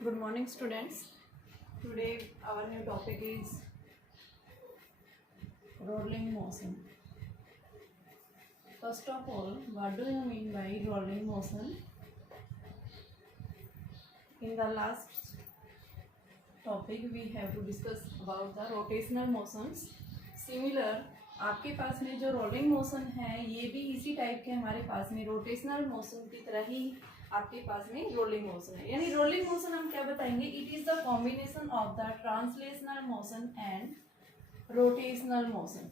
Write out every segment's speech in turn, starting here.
Good morning, students. Today, our new topic is rolling motion. First of all, what do you mean by rolling motion? In the last topic, we have to discuss about the rotational motions. Similar, आपके पास में जो rolling motion है ये भी इसी type के हमारे पास में रोटेशनल मोशन की तरह ही आपके पास में रोलिंग मोशन है। यानी रोलिंग मोशन हम क्या बताएंगे, it is the combination of the translational motion and rotational motion.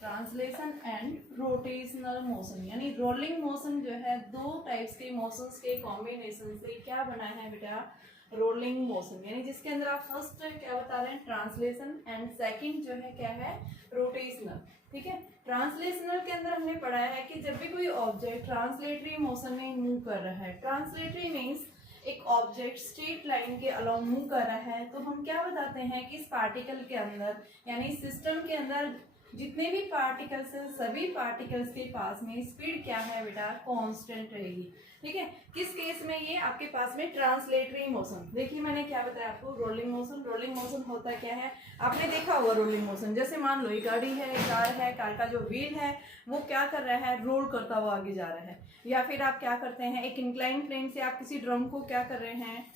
Translation and rotational motion यानी रोलिंग मोशन जो है दो टाइप्स के मोशंस के कॉम्बिनेशन से क्या बना है बेटा, रोलिंग मोशन। यानी जिसके अंदर आप फर्स्ट क्या बता रहे हैं, ट्रांसलेशन, एंड सेकंड जो है क्या है, रोटेशनल। ठीक है, ट्रांसलेशनल के अंदर हमने पढ़ा है कि जब भी कोई ऑब्जेक्ट ट्रांसलेटरी मोशन में मूव कर रहा है, ट्रांसलेटरी मीन्स एक ऑब्जेक्ट स्ट्रेट लाइन के अलाउ मूव कर रहा है, तो हम क्या बताते हैं कि इस पार्टिकल के अंदर यानी सिस्टम के अंदर जितने भी पार्टिकल्स हैं सभी पार्टिकल्स के पास में स्पीड क्या है बेटा, कांस्टेंट रहेगी। ठीक है, किस केस में, ये आपके पास में ट्रांसलेटरी मोशन। देखिए मैंने क्या बताया आपको, रोलिंग मोशन। रोलिंग मोशन होता क्या है, आपने देखा होगा रोलिंग मोशन। जैसे मान लो एक गाड़ी है, कार है, कार का जो व्हील है वो क्या कर रहा है, रोल करता हुआ आगे जा रहा है। या फिर आप क्या करते हैं, एक इंक्लाइन प्लेन से आप किसी ड्रम को क्या कर रहे हैं,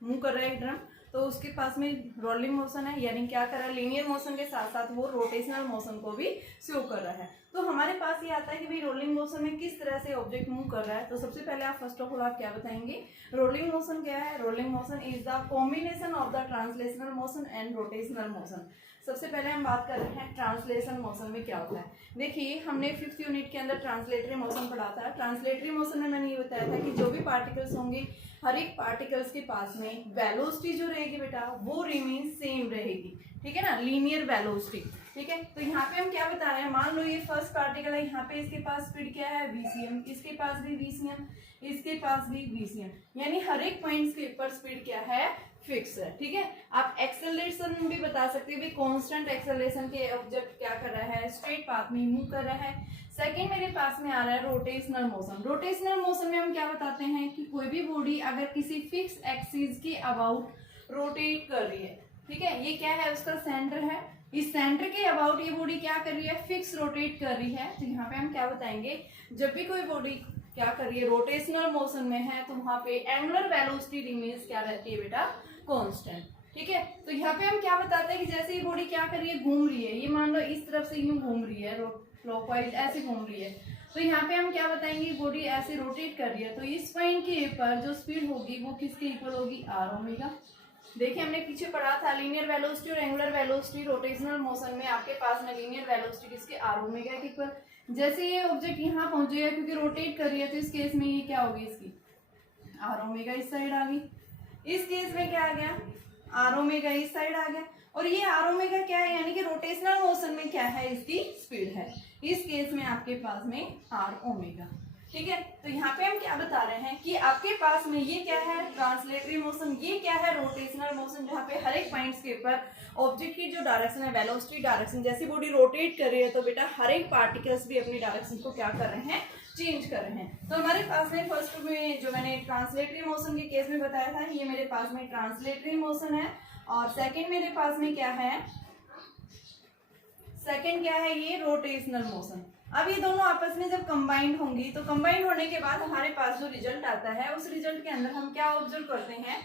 मूव कर रहे हैं ड्रम, तो उसके पास में रोलिंग मोशन है। यानी क्या कर रहा है, लीनियर मोशन के साथ साथ वो रोटेशनल मोशन को भी शो कर रहा है। तो हमारे पास ये आता है कि भाई रोलिंग मोशन में किस तरह से ऑब्जेक्ट मूव कर रहा है। तो सबसे पहले आप फर्स्ट ऑफ ऑल आप क्या बताएंगे, रोलिंग मोशन क्या है। Rolling motion is the combination of the translational motion and rotational motion. सबसे पहले हम बात कर रहे हैं ट्रांसलेशन मोशन में क्या होता है। देखिए हमने 5th यूनिट के अंदर ट्रांसलेटरी मोशन पढ़ा था। ट्रांसलेटरी मोशन में मैंने ये बताया था कि जो भी पार्टिकल्स होंगे हर एक पार्टिकल्स के पास में वेलोसिटी जो रहेगी बेटा वो रिमेन सेम रहेगी। ठीक है ना, लीनियर वेलोसिटी। ठीक है, तो यहाँ पे हम क्या बता रहे हैं, मान लो ये फर्स्ट पार्टिकल है, यहाँ पे इसके पास स्पीड क्या है, वीसीएम, इसके पास भी वीसीएम, इसके पास भी वीसीएम। यानी हर एक पॉइंट के ऊपर स्पीड क्या है, फिक्स है। ठीक है, आप एक्सेलरेशन भी बता सकते हैं, कांस्टेंट एक्सेलरेशन के ऑब्जेक्ट क्या कर रहा है, स्ट्रेट पाथ में मूव कर रहा है। सेकेंड मेरे पास में आ रहा है रोटेशनल मोशन। रोटेशनल मोशन में हम क्या बताते हैं कि कोई भी बॉडी अगर किसी फिक्स एक्सिस के अबाउट रोटेट कर रही है, ठीक है, ये क्या है, उसका सेंटर है, इस सेंटर के अबाउट ये बॉडी क्या कर रही है, फिक्स रोटेट कर रही है। तो यहाँ पे हम क्या बताएंगे, जब भी कोई बॉडी क्या कर रही है, रोटेशनल मोशन में है, तो वहां पे एंगुलर वेलोसिटी रिमेन्स क्या रहती है बेटा, कांस्टेंट। ठीक है, तो यहाँ पे हम क्या बताते हैं कि जैसे ये बॉडी क्या कर रही है, घूम रही है, ये मान लो इस तरफ से यूं घूम रही है, क्लॉकवाइज ऐसे घूम रही है, तो यहाँ पे हम क्या बताएंगे, बॉडी ऐसे रोटेट कर रही है, तो इस पॉइंट के ऊपर जो स्पीड होगी वो किसके इक्वल होगी, आर ओमेगा। देखिए हमने पीछे पढ़ा था लीनियर वेलोसिटी और एंगुलर वेलोसिटी। रोटेशनल मोशन में आपके पास में लीनियर वेलोसिटी किसके, आर ओमेगा के इक्वल। जैसे ये ऑब्जेक्ट यहाँ पहुंचेगा क्योंकि रोटेट कर रही है, तो इस केस में ये क्या होगी, इसकी आर ओमेगा इस साइड आ गई। इस केस में क्या आ गया, आर ओमेगा इस साइड आ गया। और ये आर ओमेगा क्या है, यानी कि रोटेशनल मोशन में क्या है, इसकी स्पीड है। इस केस में आपके पास में आर ओमेगा। ठीक है, तो यहाँ पे हम क्या बता रहे हैं कि आपके पास में ये क्या है, ट्रांसलेटरी मोशन, ये क्या है, रोटेशनल मोशन, जहाँ पे हर एक पॉइंट्स के ऊपर ऑब्जेक्ट की जो डायरेक्शन है, वेलोसिटी डायरेक्शन, जैसी बॉडी रोटेट कर रही है तो बेटा हर एक पार्टिकल्स भी अपनी डायरेक्शन को क्या कर रहे हैं, चेंज कर रहे हैं। तो हमारे पास में फर्स्ट में जो मैंने ट्रांसलेटरी मोशन के केस में बताया था, ये मेरे पास में ट्रांसलेटरी मोशन है। और सेकंड मेरे पास में क्या है, सेकंड क्या है, ये रोटेशनल मोशन। अब ये दोनों आपस में जब कंबाइंड होंगी, तो कंबाइंड होने के बाद हमारे पास जो रिजल्ट आता है, उस रिजल्ट के अंदर हम क्या ऑब्जर्व करते हैं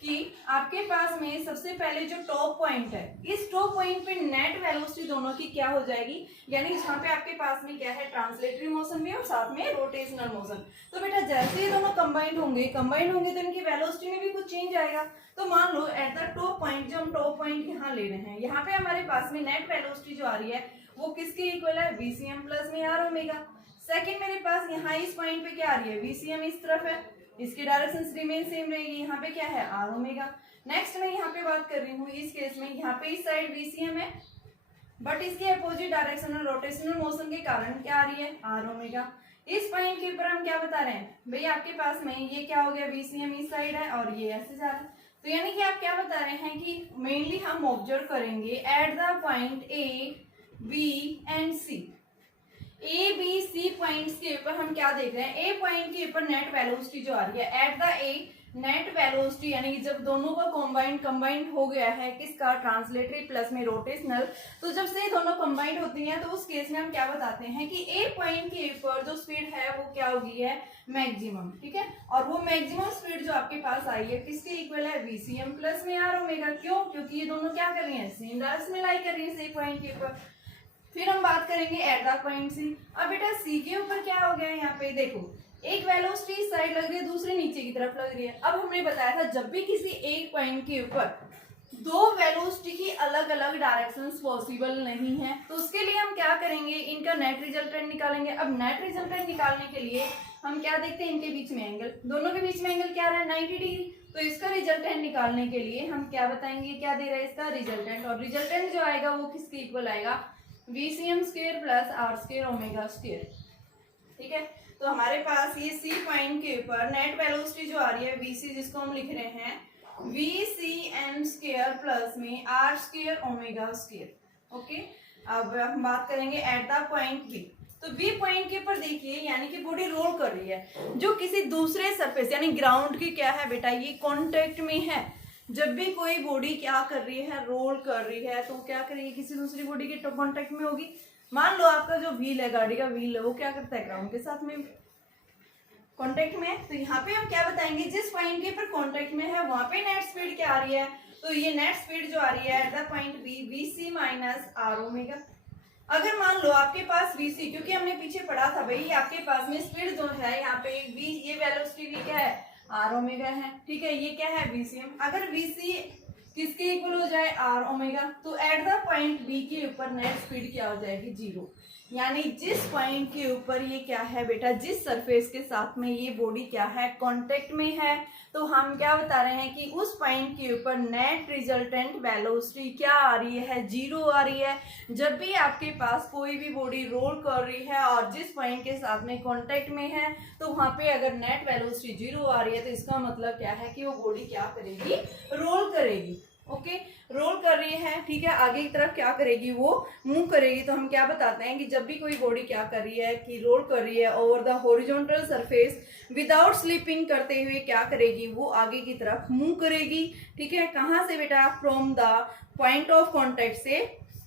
कि आपके पास में सबसे पहले जो टॉप पॉइंट है, इस टॉप पॉइंट पे नेट वेलोसिटी दोनों की क्या हो जाएगी, यानी जहाँ पे आपके पास में क्या है, ट्रांसलेटरी मोशन भी और साथ में रोटेशनल मोशन। तो बेटा जैसे ये दोनों कंबाइंड होंगे तो इनकी वेलोसिटी में भी कुछ चेंज आएगा। तो मान लो एट द टॉप पॉइंट, जो हम टॉप पॉइंट यहाँ ले रहे हैं, यहाँ पे हमारे पास में नेट वेलोसिटी जो आ रही है वो किसके इक्वल है, वीसीएम प्लस में आर ओमेगा। सेकंड मेरे पास यहाँ इस पॉइंट पे क्या आ रही है, वीसीएम इस तरफ है, इसकी डायरेक्शन रिमेन सेम रहेगी, यहाँ पे क्या है, आर ओमेगा। नेक्स्ट मैं यहाँ पे बात कर रही हूँ, इस केस में यहाँ पे इस साइड वीसीएम है, बट इसके अपोजिट डायरेक्शन और रोटेशनल मोशन के कारण क्या आ रही है, आर ओमेगा। इस पॉइंट के ऊपर हम क्या बता रहे हैं, भाई आपके पास में ये क्या हो गया, वीसीएम इस साइड है और ये ऐसे जा रहा है। तो यानी कि आप क्या बता रहे हैं कि मेनली हम ऑब्जर्व करेंगे at the point A B and C. A B C points के ऊपर हम क्या देख रहे हैं, ए पॉइंट के ऊपर नेट वेलोसिटी जो आ रही है at the A, net velocity यानी कि जब दोनों का कंबाइंड हो गया है किसका, ट्रांसलेटरी प्लस में रोटेशनल, तो जब से दोनों कंबाइंड होती हैं तो उस केस में हम क्या बताते हैं कि ए पॉइंट के ऊपर जो स्पीड है वो क्या होगी है मैक्सिमम, ठीक है। और वो मैक्सिमम स्पीड जो आपके पास आई है किसके इक्वल है, वीसीएम प्लस में आर ओमेगा। क्यों, क्योंकि ये दोनों क्या कर रही है, सेम डायरेक्शन में लाई कर रही है ए पॉइंट के ऊपर। फिर हम बात करेंगे एट द पॉइंट सी। अब बेटा सी के ऊपर क्या हो गया है, यहाँ पे देखो एक वेलोसिटी इस साइड लग रही है, दूसरी नीचे की तरफ लग रही है। अब हमने बताया था जब भी किसी एक पॉइंट के ऊपर दो वेलोसिटी की अलग अलग डायरेक्शंस पॉसिबल नहीं है तो उसके लिए हम क्या करेंगे, इनका नेट रिजल्टेंट निकालेंगे। अब नेट रिजल्टेंट निकालने के लिए हम क्या देखते हैं, इनके बीच में एंगल, दोनों के बीच में एंगल क्या रहा है 90 डिग्री। तो इसका रिजल्टेंट निकालने के लिए हम क्या बताएंगे, क्या दे रहा है इसका रिजल्टेंट, और रिजल्टेंट जो आएगा वो किसके इक्वल आएगा, VCM square plus R square omega square, ठीक है। तो हमारे पास ये सी पॉइंट के ऊपर नेट वेलोसिटी जो आ रही है VC, जिसको हम लिख रहे हैं VCM स्क्वायर प्लस में R square omega square, okay. अब हम बात करेंगे एट द पॉइंट बी। तो बी पॉइंट के ऊपर देखिए यानी कि बॉडी रोल कर रही है जो किसी दूसरे सरफेस यानी ग्राउंड की क्या है बेटा, ये कॉन्टेक्ट में है। जब भी कोई बॉडी क्या कर रही है, रोल कर रही है, तो क्या करेगी, किसी दूसरी बॉडी के कॉन्टेक्ट में होगी। मान लो आपका जो व्हील है, गाड़ी का व्हील है, वो क्या करता है, ग्राउंड के साथ में कांटेक्ट में है। तो यहाँ पे हम क्या बताएंगे, जिस पॉइंट के पर कांटेक्ट में है वहां पे नेट स्पीड क्या आ रही है, तो ये नेट स्पीड जो आ रही है at the point B VC minus R omega. अगर मान लो आपके पास VC, क्योंकि हमने पीछे पढ़ा था भाई आपके पास में स्पीड जो है यहाँ पे V, ये वेलोसिटी क्या है आर ओमेगा है, ठीक है, ये क्या है VCM। अगर VC किसके इक्वल हो जाए आर ओमेगा, तो एट द पॉइंट बी के ऊपर नेट स्पीड क्या हो जाएगी, जीरो। यानी जिस पॉइंट के ऊपर ये क्या है बेटा, जिस सरफेस के साथ में ये बॉडी क्या है कांटेक्ट में है, तो हम क्या बता रहे हैं कि उस पॉइंट के ऊपर नेट रिजल्टेंट वेलोसिटी क्या आ रही है, जीरो आ रही है। जब भी आपके पास कोई भी बॉडी रोल कर रही है और जिस पॉइंट के साथ में कांटेक्ट में है, तो वहां पे अगर नेट वेलोसिटी जीरो आ रही है तो इसका मतलब क्या है कि वो बॉडी क्या करेगी, रोल करेगी, ओके। रोल कर रही है, ठीक है, आगे की तरफ क्या करेगी, वो मूव करेगी। तो हम क्या बताते हैं कि जब भी कोई बॉडी क्या कर रही है कि रोल कर रही है over the horizontal surface without slipping करते हुए क्या करेगी, वो आगे की तरफ मूव करेगी, ठीक है। कहाँ से बेटा, from the point of contact से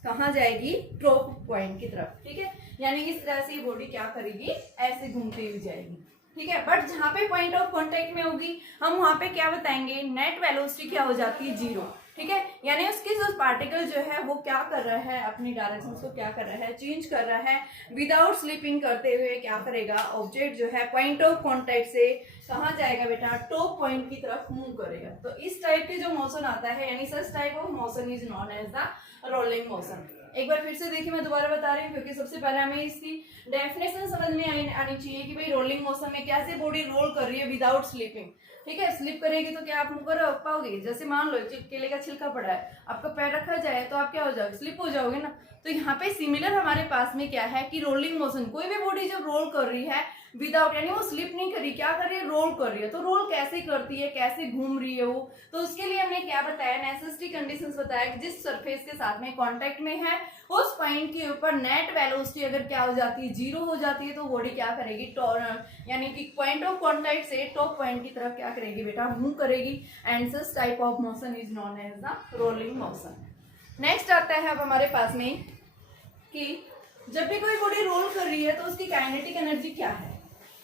कहाँ जाएगी, टॉप पॉइंट की तरफ, ठीक है। यानी इस तरह से ये बॉडी क्या करेगी, ऐसे घूमती हुई जाएगी, ठीक है। बट जहाँ पे पॉइंट ऑफ कॉन्टेक्ट में होगी हम वहां पे क्या बताएंगे, नेट वेलोसिटी क्या हो जाती है, जीरो, ठीक है। यानी उसकी जो पार्टिकल जो है वो क्या कर रहा है, अपनी डायरेक्शन को क्या कर रहा है, चेंज कर रहा है। विदाउट स्लिपिंग करते हुए क्या करेगा, ऑब्जेक्ट जो है पॉइंट ऑफ कॉन्टेक्ट से कहाँ जाएगा बेटा, टॉप पॉइंट की तरफ मूव करेगा। तो इस टाइप के जो मोशन आता है यानी such type of motion is known as the rolling motion. एक बार फिर से देखिए, मैं दोबारा बता रही हूँ क्योंकि सबसे पहले हमें इसकी डेफिनेशन समझ में आनी चाहिए कि भाई रोलिंग मोशन में कैसे बॉडी रोल कर रही है विदाउट स्लिपिंग, ठीक है। स्लिप करेगी तो क्या आप मूव कर पाओगे, जैसे मान लो केले का छिलका पड़ा है, आपका पैर रखा जाए तो आप क्या हो जाओगे, स्लिप हो जाओगे ना। तो यहाँ पे सिमिलर हमारे पास में क्या है कि रोलिंग मोशन, कोई भी बॉडी जब रोल कर रही है विदाउट, यानी वो स्लिप नहीं कर रही, क्या कर रही है, रोल कर रही है। तो रोल कैसे करती है, कैसे घूम रही है वो, तो उसके लिए हमने क्या बताया, नेसेसिटी कंडीशंस बताया कि जिस सरफेस के साथ में कांटेक्ट में है उस पॉइंट के ऊपर नेट वेलोसिटी अगर क्या हो जाती है, जीरो हो जाती है, तो बॉडी क्या करेगी, यानी कि पॉइंट ऑफ कांटेक्ट से टॉप पॉइंट की तरफ क्या करेगी बेटा, मूव करेगी। And such type of motion is known as the rolling motion. Next आता है अब हमारे पास में कि जब भी कोई बॉडी रोल कर रही है तो उसकी काइनेटिक एनर्जी क्या है,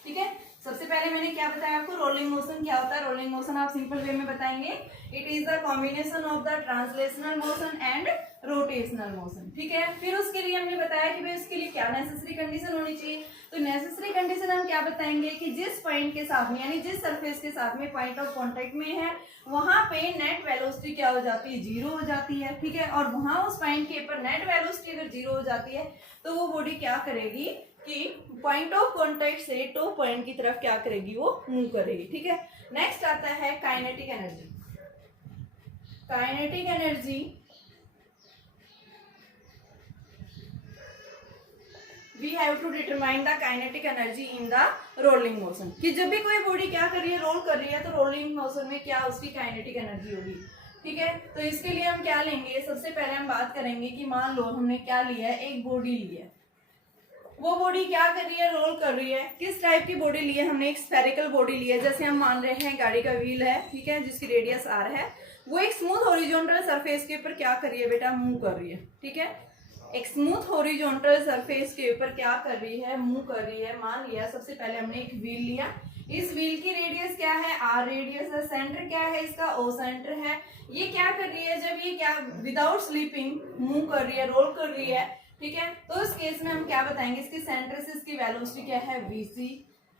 ठीक है। सबसे पहले मैंने क्या बताया आपको, रोलिंग मोशन क्या होता है। रोलिंग मोशन आप सिंपल वे में बताएंगे, it is the combination of the translational motion and rotational motion, ठीक है। फिर उसके लिए हमने बताया कि भाई उसके लिए क्या नेसेसरी कंडीशन होनी चाहिए। तो नेसेसरी कंडीशन हम क्या बताएंगे कि जिस पॉइंट के साथ में यानी जिस सरफेस के साथ में पॉइंट ऑफ कांटेक्ट में है वहां पे नेट वेलोसिटी क्या हो जाती है, जीरो हो जाती है, ठीक है। और वहां उस पॉइंट के ऊपर नेट वेलोसिटी अगर जीरो हो जाती है तो वो बॉडी क्या करेगी कि पॉइंट ऑफ कांटेक्ट से टॉप पॉइंट की तरफ क्या करेगी, वो मूव करेगी, ठीक है। नेक्स्ट आता है kinetic energy. Kinetic energy we have to determine the kinetic energy in the rolling motion, कि जब भी कोई बॉडी क्या कर रही है, रोल कर रही है, तो रोलिंग मोशन में क्या उसकी काइनेटिक एनर्जी होगी, ठीक है। तो इसके लिए हम क्या लेंगे, सबसे पहले हम बात करेंगे कि मान लो हमने क्या लिया है, एक बॉडी ली है, वो बॉडी क्या कर रही है, रोल कर रही है। किस टाइप की बॉडी ली है हमने, एक स्फेरिकल बॉडी ली है। जैसे हम मान रहे हैं गाड़ी का व्हील है, ठीक है, जिसकी रेडियस आर है, वो एक स्मूथ हॉरिजॉन्टल सरफेस के ऊपर क्या कर रही है बेटा, मूव कर रही है, ठीक है। एक स्मूथ हॉरिजॉन्टल सरफेस के ऊपर क्या कर रही है, मूव कर रही है। मान लिया सबसे पहले हमने एक व्हील लिया, इस व्हील की रेडियस क्या है, आर रेडियस है, सेंटर क्या है इसका, ओ सेंटर है। ये क्या कर रही है, जब ये क्या विदाउट स्लीपिंग मूव कर रही है, रोल कर रही है, ठीक है, तो इस केस में हम क्या बताएंगे, इसकी सेंटर से इसकी वेलोसिटी क्या है, वीसी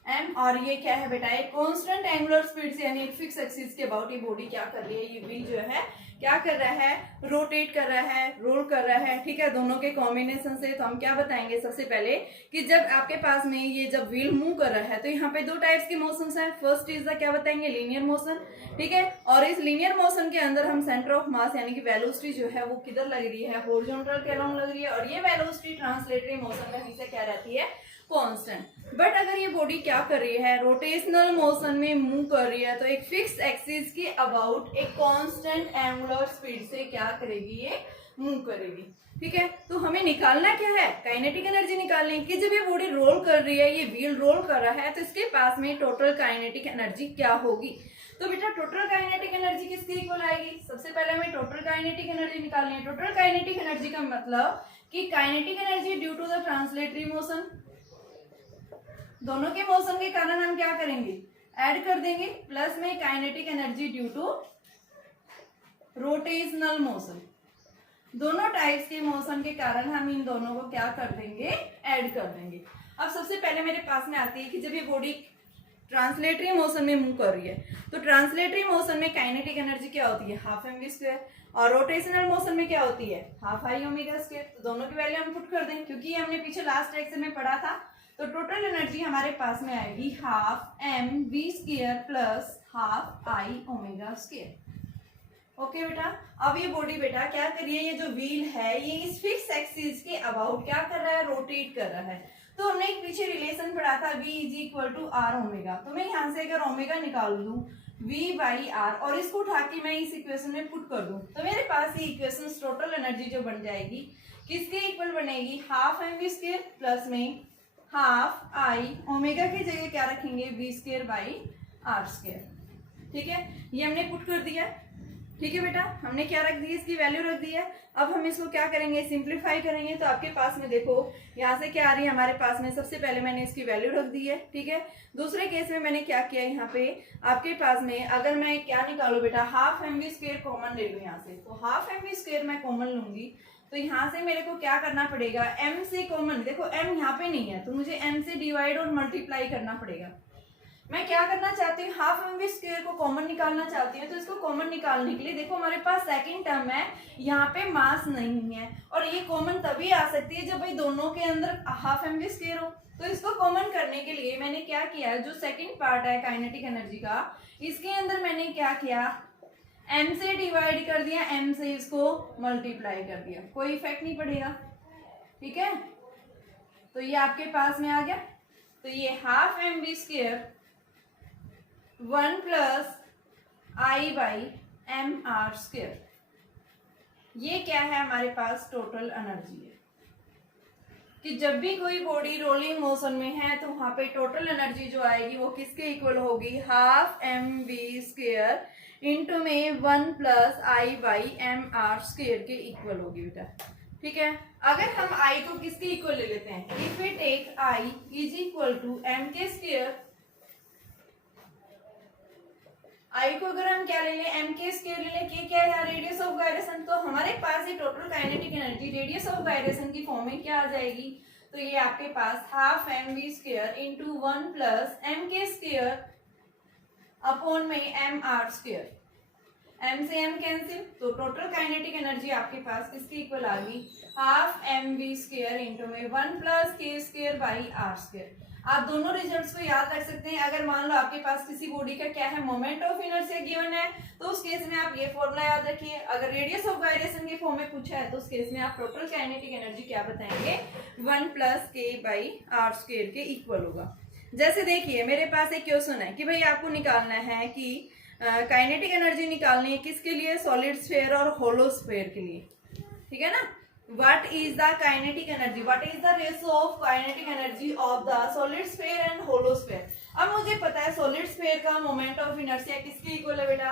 एम, और ये क्या है बेटा, एक कांस्टेंट एंगुलर स्पीड से यानी एक फिक्स एक्सिस के अबाउट ये बॉडी क्या कर रही है, ये व्हील जो है क्या कर रहा है, रोटेट कर रहा है, रोल कर रहा है, ठीक है, दोनों के कॉम्बिनेशन से। तो हम क्या बताएंगे सबसे पहले कि जब आपके पास में ये जब व्हील मूव कर रहा है तो यहाँ पे दो टाइप्स के मोशंस हैं। फर्स्ट इज द क्या बताएंगे, लीनियर मोशन, ठीक है, और इस लीनियर मोशन के अंदर हम सेंटर ऑफ मास यानी कि वेलोसिटी जो है वो किधर लग रही है, हॉरिजॉन्टल के अलोंग लग रही है, और ये वेलोसिटी ट्रांसलेटरी मोशन में हमेशा क्या रहती है, कांस्टेंट। बट अगर ये बॉडी क्या कर रही है, रोटेशनल मोशन में मूव कर रही है, तो एक फिक्स एक्सिस के अबाउट एक कांस्टेंट एंगुलर स्पीड से क्या करेगी, ये मूव करेगी, ठीक है। तो हमें निकालना क्या है, काइनेटिक एनर्जी निकालनी है कि जब ये बॉडी रोल कर रही है, ये व्हील रोल कर रहा है, तो इसके पास में टोटल काइनेटिक एनर्जी क्या होगी। तो बेटा टोटल काइनेटिक एनर्जी किसके इक्वल आएगी, सबसे पहले हमें टोटल काइनेटिक एनर्जी निकालनी है। टोटल काइनेटिक एनर्जी का मतलब कि kinetic energy due to the translatory motion, दोनों के मोशन के कारण हम क्या करेंगे, ऐड कर देंगे, प्लस में kinetic energy due to rotational motion, दोनों टाइप्स के मोशन के कारण हम इन दोनों को क्या कर देंगे, ऐड कर देंगे। अब सबसे पहले मेरे पास में आती है कि जब ये बॉडी ट्रांसलेटरी मोशन में मूव कर रही है, तो ट्रांसलेटरी मोशन में काइनेटिक एनर्जी क्या होती है, हाफ एम वी स्क्वायर, और रोटेशनल मोशन में क्या होती है, हाफ आई ओमेगा स्क्वायर। तो दोनों की वैल्यू हम पुट कर दें, क्योंकि ये हमने पीछे लास्ट लेक्चर में पढ़ा था। तो टोटल एनर्जी हमारे पास में आएगी half M we square plus half I omega square. Okay बेटा, अब ये बॉडी बेटा क्या कर रही है, ये जो व्हील है ये इस फिक्स एक्सिस के अबाउट क्या कर रहा है, रोटेट कर रहा है। तो हमने एक पीछे रिलेशन पढ़ा था v is equal to R omega. तो मैं यहाँ से अगर ओमेगा निकाल दूं v बाई आर और इसको उठा के मैं इस इक्वेशन में पुट कर दूं, तो मेरे पास ये इक्वेशन टोटल एनर्जी जो बन जाएगी किसके इक्वल बनेगी, half M we square plus में हाफ आई ओमेगा की जगह क्या रखेंगे, V square by R square, ठीक है। ये हमने पुट कर दिया, ठीक है बेटा, हमने क्या रख दी, इसकी वैल्यू रख दी है। अब हम इसको क्या करेंगे, सिंप्लीफाई करेंगे। तो आपके पास में देखो यहाँ से क्या आ रही है हमारे पास में, सबसे पहले मैंने इसकी वैल्यू रख दी है, ठीक है। दूसरे केस में मैंने क्या किया, यहाँ पे आपके पास में अगर मैं क्या निकालू बेटा, half M we square common ले लूँ यहाँ से, तो हाफ एम वी स्क्वायर मैं कॉमन लूंगी, तो यहाँ से मेरे को क्या करना पड़ेगा, m से कॉमन, देखो m यहाँ पे नहीं है तो मुझे m से डिवाइड और मल्टीप्लाई करना पड़ेगा। मैं क्या करना चाहती हूँ, हाफ एम वी स्क्वायर को कॉमन निकालना चाहती हूँ। तो इसको कॉमन निकालने के लिए देखो हमारे पास सेकंड टर्म है, यहाँ पे मास नहीं है, और ये कॉमन तभी आ सकती है जब भाई दोनों के अंदर हाफ एम वी स्क्वायर हो। तो इसको कॉमन करने के लिए मैंने क्या किया, जो सेकंड पार्ट है काइनेटिक एनर्जी का, इसके अंदर मैंने क्या किया, m से डिवाइड कर दिया, m से इसको मल्टीप्लाई कर दिया, कोई इफेक्ट नहीं पड़ेगा, ठीक है। तो ये आपके पास में आ गया। तो ये half M we square 1 plus I by M are square, ये क्या है हमारे पास टोटल एनर्जी है। कि जब भी कोई बॉडी रोलिंग मोशन में है तो वहां पे टोटल एनर्जी जो आएगी वो किसके इक्वल होगी, half M we square into में 1 plus I by M are square के इक्वल होगी बेटा, ठीक है। अगर हम आई को किसके इक्वल ले लेते हैं, if we take I is equal to M के स्क्वायर, आई को अगर हम क्या ले लें, एम के स्क्वायर ले लें, के क्या है, रेडियस ऑफ गायरेशन। तो हमारे पास ये total kinetic energy radius of gyration की फॉर्म में क्या आ जाएगी, तो ये आपके पास half M we square into 1 plus m के स्क्वायर अपॉन में एम आर स्क्वायर, एम से एम कैंसिल, तो टोटल काइनेटिक एनर्जी आपके पास किसकी इक्वल आ गई, half M we square into में 1 प्लस के स्क्वायर बाई आर स्क्वायर। आप दोनों रिजल्ट्स को याद रख सकते हैं। अगर मान लो आपके पास किसी बॉडी का क्या है, मोमेंट ऑफ इनर्शिया गिवन है, तो उस केस में आप ये फॉर्मूला याद रखिए। अगर रेडियस ऑफ गायरेशन के फॉर्म में पूछा है तो उस केस में आप टोटल काइनेटिक एनर्जी क्या बताएंगे, 1 प्लस के बाई आर स्क्वायर के इक्वल होगा। जैसे देखिए मेरे पास एक क्वेश्चन है कि भाई आपको निकालना है कि काइनेटिक एनर्जी निकालनी है किसके लिए, सॉलिड स्फीयर और होलो स्फीयर के लिए, ठीक है ना। what is the kinetic energy, what is the ratio of kinetic energy of the solid sphere and hollow sphere। अब मुझे पता है सॉलिड स्फीयर का मोमेंट ऑफ इनर्शिया किसके इक्वल है बेटा,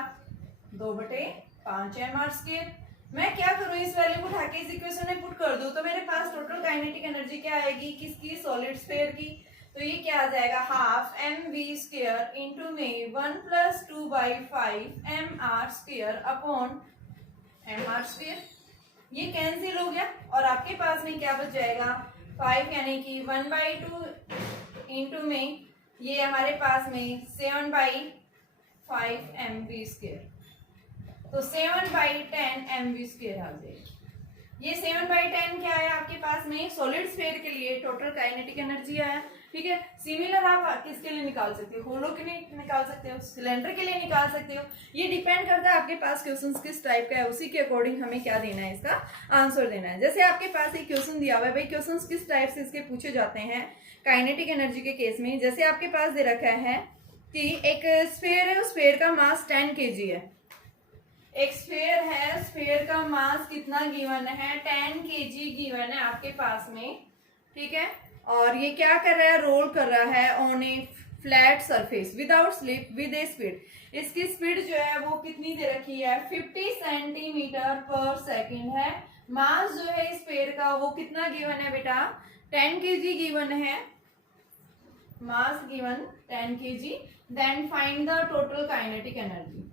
2/5 mr²। मैं क्या करूं, इस वैल्यू को उठा के इस इक्वेशन में पुट कर दूं तो मेरे पास टोटल काइनेटिक एनर्जी क्या आएगी, किसकी, सॉलिड स्फीयर की। तो ये क्या आ जाएगा, हाफ mv² इंटू में 1 + 2/5 mr² अपॉन mr²। ये कैंसिल हो गया और आपके पास में क्या बच जाएगा, 5 यानी कि 1/2 इंटू में ये हमारे पास में 7/5 mv²। तो 7/10 mv² आ जाएगी। ये 7/10 क्या है आपके पास में, सॉलिड स्फीयर के लिए टोटल काइनेटिक एनर्जी आया। ठीक है, सिमिलर आप किसके लिए निकाल सकते हो, होलो के लिए निकाल सकते हो, सिलेंडर के लिए निकाल सकते हो। ये डिपेंड करता है आपके पास क्वेश्चन किस टाइप का है, उसी के अकॉर्डिंग हमें क्या देना है, इसका आंसर देना है। जैसे आपके पास एक क्वेश्चन दिया हुआ है, भाई क्वेश्चन किस टाइप से इसके पूछे जाते हैं काइनेटिक एनर्जी के केस में। जैसे आपके पास दे रखा है कि एक स्फीयर है, उस स्फीयर का मास 10 kg है। एक स्फीयर है, स्फीयर का मास कितना गिवन है, 10 kg गिवन है आपके पास में। ठीक है, और ये क्या कर रहा है, रोल कर रहा है on A flat surface without slip with A speed. इसकी स्पीड जो है वो कितनी दे रखी है, 50 cm/s है। मास जो है स्फीयर का वो कितना गिवन है बेटा, 10 kg गिवन है, mass given 10 kg। Then find the total kinetic energy.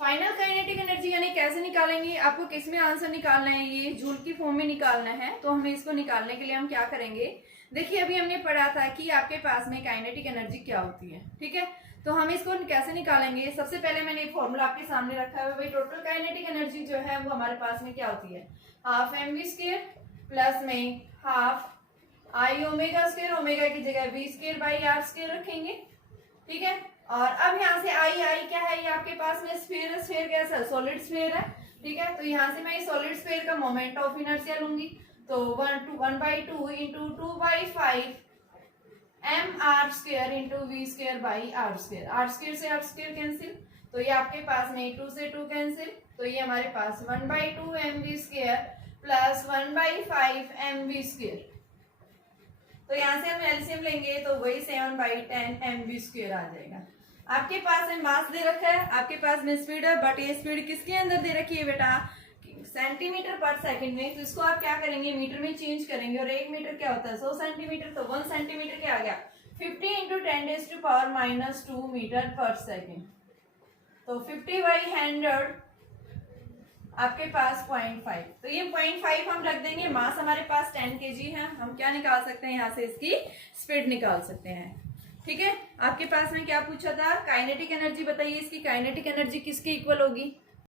Final kinetic energy यानी कैसे निकालेंगे, आपको किस में आंसर निकालना है, ये जूल की फॉर्म में निकालना है। तो हमें इसको निकालने के लिए हम क्या करेंगे, देखिए अभी हमने पढ़ा था कि आपके पास में काइनेटिक एनर्जी क्या होती है। ठीक है, तो हम इसको कैसे निकालेंगे, सबसे पहले मैंने फॉर्मूला आपके सामने रखा है। भाई टोटल काइनेटिक एनर्जी जो है वो हमारे पास में क्या होती है, हाफ mv² प्लस में हाफ I⍵², ओमेगा की जगह v²/r² रखेंगे। ठीक है, और अब यहाँ से आई क्या है, ये आपके पास में स्फीयर, स्फीयर कैसा है, सॉलिड स्फीयर है। ठीक है, तो यहाँ से मैं सॉलिड स्फीयर का मोमेंट ऑफ इनर्शिया लूंगी। तो 1/2 into 2/5 mr² into v²/r²। r² से r² कैंसिल, तो ये आपके पास में 2 से 2 कैंसिल, तो ये हमारे पास 1/2 mv² प्लस 1/5 mv²। तो यहाँ से हम एलसीएम लेंगे तो वही 7/10 mv² आ जाएगा। आपके पास में मास दे रखा है, आपके पास में स्पीड है, बट ये स्पीड किसके अंदर दे रखी है बेटा, cm/s में। तो इसको आप क्या करेंगे, मीटर में चेंज करेंगे। और 1 मीटर क्या होता है, 100 सेंटीमीटर। तो 1 सेंटीमीटर क्या आ गया, 50 × 10⁻⁻² मीटर/सेकेंड। तो 50/100 आपके पास 0.5। तो ये 0.5 हम रख देंगे। मास हमारे पास 10 kg है, हम क्या निकाल सकते हैं, यहाँ से इसकी स्पीड निकाल सकते हैं। ठीक है, आपके पास में क्या पूछा था, काइनेटिक एनर्जी बताइए, इसकी काइनेटिक एनर्जी किसके इक्वल होगी,